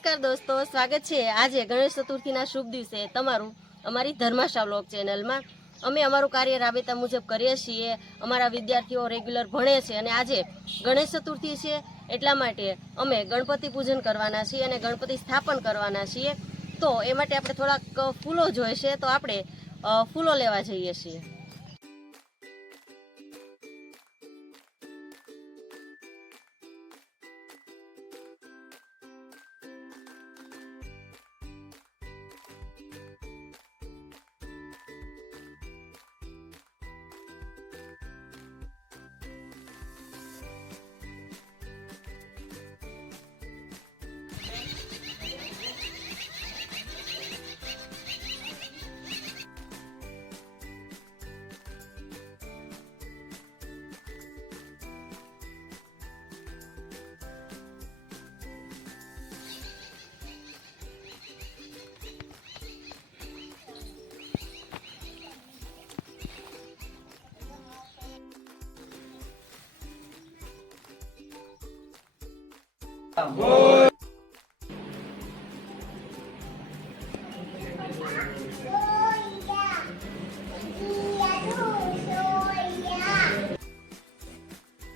नमस्कार दोस्तों, स्वागत है आज गणेश चतुर्थी शुभ दिवसे तमारू अमारी धर्माशा व्लॉग चेनल में। अमे अमारू कार्य राबेता मुजब करीए छीए। अमारा विद्यार्थीओ रेग्युलर भणे छे अने आजे गणेश चतुर्थी छे एटला माटे अमे गणपति पूजन करवाना छीए अने गणपति स्थापन करवाना छीए। तो ए माटे आपणे थोड़ाक फूलो जोईशे, तो आपणे फूलो लेवा जईए छीए।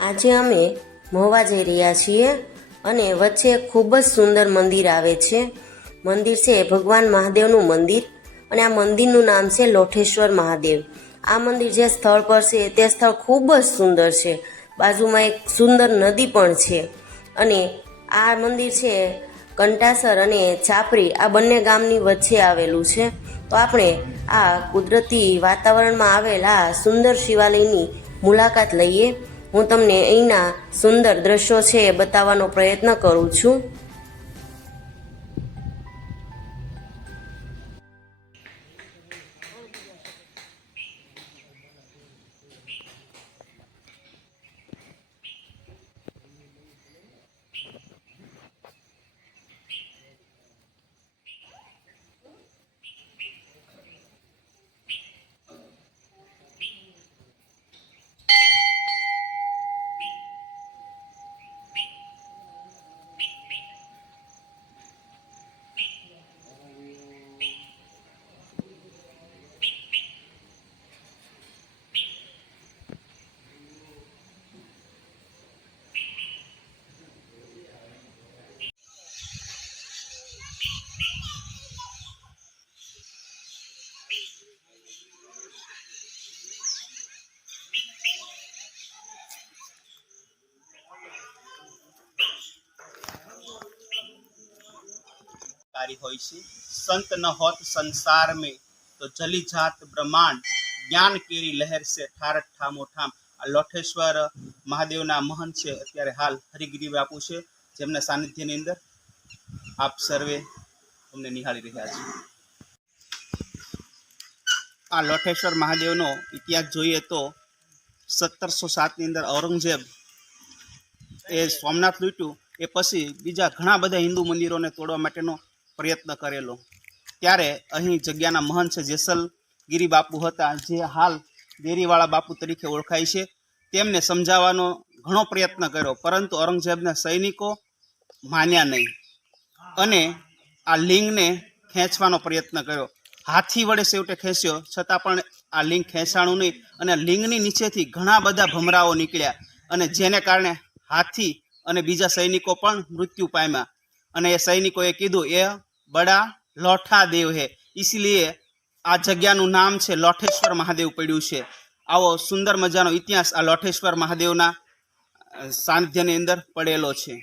આજે અમે મહુવા જઈ રહ્યા છીએ અને વચ્ચે ખૂબ જ સુંદર મંદિર આવે છે। મંદિર છે ભગવાન મહાદેવનું મંદિર અને આ મંદિરનું નામ છે લોઠેશ્વર મહાદેવ। આ મંદિર જે સ્થળ પર છે તે સ્થળ ખૂબ જ સુંદર છે। બાજુમાં એક સુંદર નદી પણ છે અને આ મંદિર છે કંટાસર અને ચાપરી આ બંને ગામની વચ્ચે આવેલું છે। તો આપણે આ કુદરતી વાતાવરણમાં આવેલા સુંદર શિવાલયની મુલાકાત લઈએ। હું તમને અહીંના સુંદર દ્રશ્યો છે એ બતાવવાનો પ્રયત્ન કરું છું। होई सी संत न होत संसार में तो जली जात ब्रह्मांड ज्ञान केरी लहर से ठारठ ठामो ठाम। आ लोठेश्वर महादेवना महंत छे अत्यारे हाल हरिगिरी बापू छे, जेमना सानिध्यनी अंदर आप सर्वे अमने निहाળી રહ્યા છો। आ लोठेश्वर महादेवनो इतिहास जोईए तो 1707 ની અંદર औरंगजेब ए सोमनाथ लूट्યું ए पछी बीजा घणा बधा हिंदू मंदिरोने तोड़वा माटेनो प्रयत्न करेलो। त्यारे अहीं जग्याना महंत छे जेसलगिरी बापू हता, जे हाल देरीवाळा बापू तरीके ओळखाय छे। तेमने समजावવાનો घणो प्रयत्न कर्यो, परंतु औरंगजेबना सैनिको मान्या नहीं अने आ लिंगने खेंचवानो प्रयत्न कर्यो। हाथी वडे सेवटे खेंच्यो छतां पण आ लिंग खेंचाणुं नहीं अने लिंगनी नीचेथी घणा बधा भमराओ निकळ्या अने जेने कारणे हाथी अने बीजा सैनिको पण मृत्यु पाम्या। अने ए सैनिकोए कीधुं ए बड़ा लोठा देव है, इसलिए आ जग्यानुं नाम छे लोठेश्वर महादेव पड्युं छे। आवो सुंदर मजानो इतिहास आ लोठेश्वर महादेवना सानिध्यनी अंदर पड़ेलो छे।